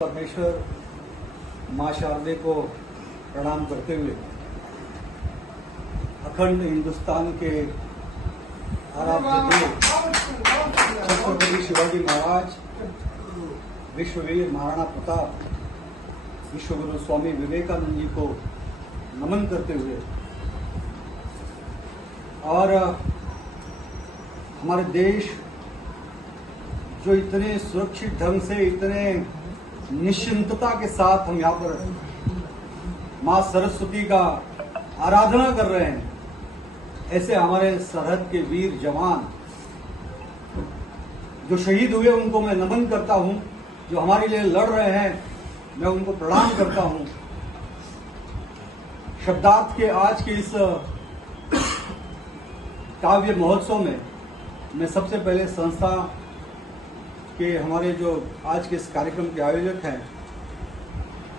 परमेश्वर माँ शारदे को प्रणाम करते हुए अखंड हिंदुस्तान के आराध्य देव छत्रपति शिवाजी महाराज, विश्ववीर महाराणा प्रताप, विश्वगुरु स्वामी विवेकानंद जी को नमन करते हुए और हमारे देश जो इतने सुरक्षित ढंग से, इतने निश्चिंतता के साथ हम यहाँ पर माँ सरस्वती का आराधना कर रहे हैं, ऐसे हमारे सरहद के वीर जवान जो शहीद हुए उनको मैं नमन करता हूँ। जो हमारे लिए लड़ रहे हैं मैं उनको प्रणाम करता हूँ। शब्दार्थ के आज के इस काव्य महोत्सव में मैं सबसे पहले संस्था के हमारे जो आज के इस कार्यक्रम के आयोजक हैं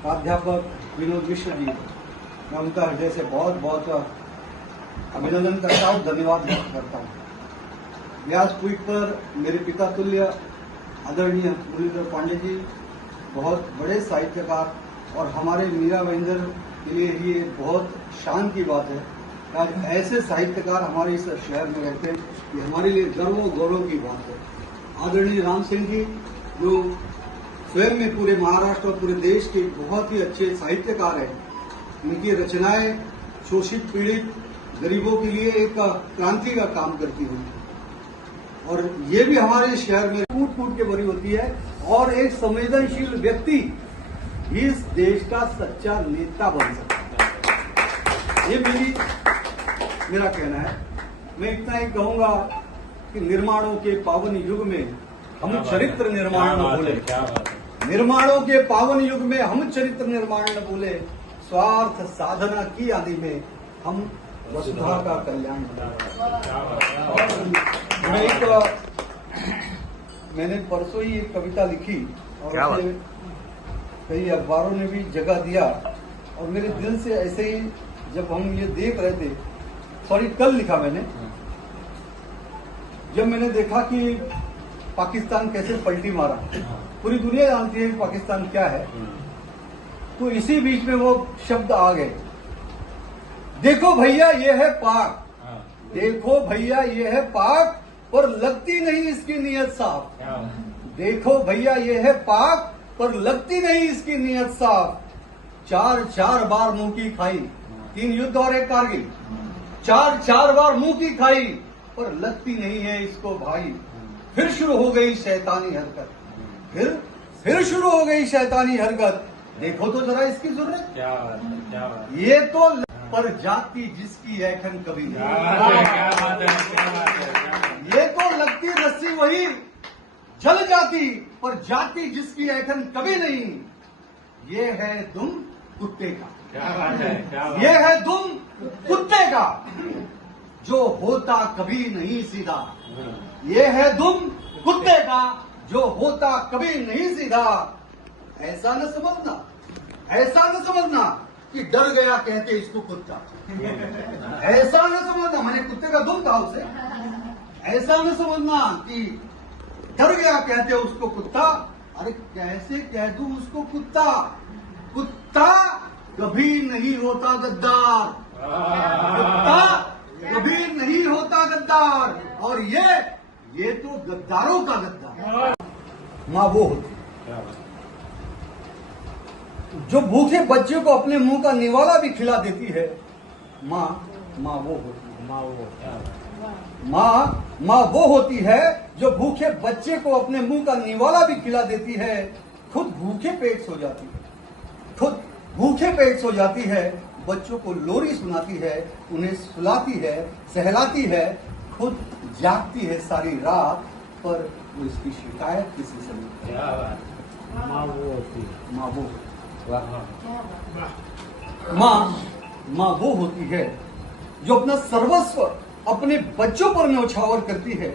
प्राध्यापक विनोद मिश्र जी, मैं उनका हृदय से बहुत बहुत अभिनंदन करता हूँ, धन्यवाद व्यक्त करता हूँ। व्यासपीठ पर मेरे पिता तुल्य आदरणीय मुरलीधर पांडे जी बहुत बड़े साहित्यकार और हमारे मीरा भाईंदर के लिए ये बहुत शान की बात है कि आज ऐसे साहित्यकार हमारे इस शहर में रहते हैं, ये हमारे लिए गर्व और गौरव की बात है। आदरणीय राम सिंह जी जो स्वयं में पूरे महाराष्ट्र और पूरे देश के बहुत ही अच्छे साहित्यकार हैं, उनकी रचनाएं शोषित पीड़ित गरीबों के लिए एक क्रांति का काम करती हुई और ये भी हमारे शहर में फूट फूट के भरी होती है और एक संवेदनशील व्यक्ति इस देश का सच्चा नेता बन सकता है। ये मेरा कहना है। मैं इतना ही कहूंगा कि निर्माणों के पावन युग में हम चरित्र निर्माण न भूले। निर्माणों के पावन युग में हम चरित्र निर्माण न भूले। स्वार्थ साधना की आदि में हम वसुधा का कल्याण। मैंने परसों ही एक कविता लिखी और उसे कई अखबारों ने भी जगह दिया और मेरे दिल से ऐसे ही जब हम ये देख रहे थे, कल लिखा मैंने, जब मैंने देखा कि पाकिस्तान कैसे पलटी मारा, पूरी दुनिया जानती है कि पाकिस्तान क्या है, तो इसी बीच में वो शब्द आ गए, देखो भैया ये है पाक, देखो भैया ये है पाक पर लगती नहीं इसकी नीयत साफ। देखो भैया ये है पाक पर लगती नहीं इसकी नीयत साफ। 4 बार मुंह की खाई, 3 युद्ध और 1 कारगिल, 4 बार मुंह की खाई पर लगती नहीं है इसको भाई। फिर शुरू हो गई शैतानी हरकत, फिर शुरू हो गई शैतानी हरकत। देखो तो जरा इसकी जरूरत, ये तो पर जाती जिसकी ऐठन कभी नहीं। ये तो लगती रस्सी वही जल जाती पर जाती जिसकी ऐठन कभी नहीं। ये है दुम कुत्ते का, ये है दुम कुत्ते का जो होता कभी नहीं सीधा। ये है दुम कुत्ते का जो होता कभी नहीं सीधा। ऐसा न समझना, ऐसा न समझना कि डर गया कहते इसको कुत्ता। ऐसा न समझना, मैंने कुत्ते का दुम कहा उसे। ऐसा न समझना कि डर गया कहते उसको कुत्ता। अरे कैसे कह दूं उसको कुत्ता? कुत्ता कभी नहीं होता गद्दार, कुत्ता कभी नहीं होता गद्दार। और ये तो गद्दारों का गद्दार। माँ वो होती जो भूखे बच्चे को अपने मुंह का निवाला भी खिला देती है। माँ वो होती है। माँ वो होती है जो भूखे बच्चे को अपने मुंह का निवाला भी खिला देती है। खुद भूखे पेट सो जाती है, बच्चों को लोरी सुनाती है, उन्हें सुलाती है, सहलाती है, खुद जागती है सारी रात, पर वो इसकी शिकायत किसी से नहीं। माँ वो होती है जो अपना सर्वस्व अपने बच्चों पर न्यौछावर करती है।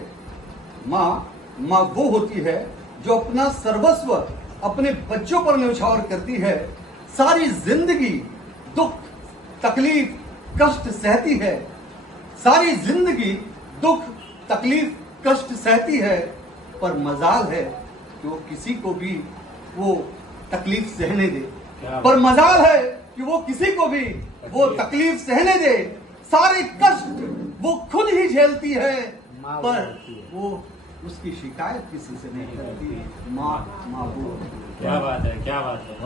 माँ वो होती है जो अपना सर्वस्व अपने बच्चों पर न्यौछावर करती है। सारी जिंदगी दुख तकलीफ कष्ट सहती है, सारी जिंदगी दुख तकलीफ कष्ट सहती है, पर मजाल है कि वो किसी को भी वो तकलीफ सहने दे। क्या पर मजाल है कि वो किसी को भी वो तकलीफ सहने दे, सारे कष्ट वो खुद ही झेलती है, पर वो उसकी शिकायत किसी से नहीं करती। माँ माँ क्या बात है, क्या बात है।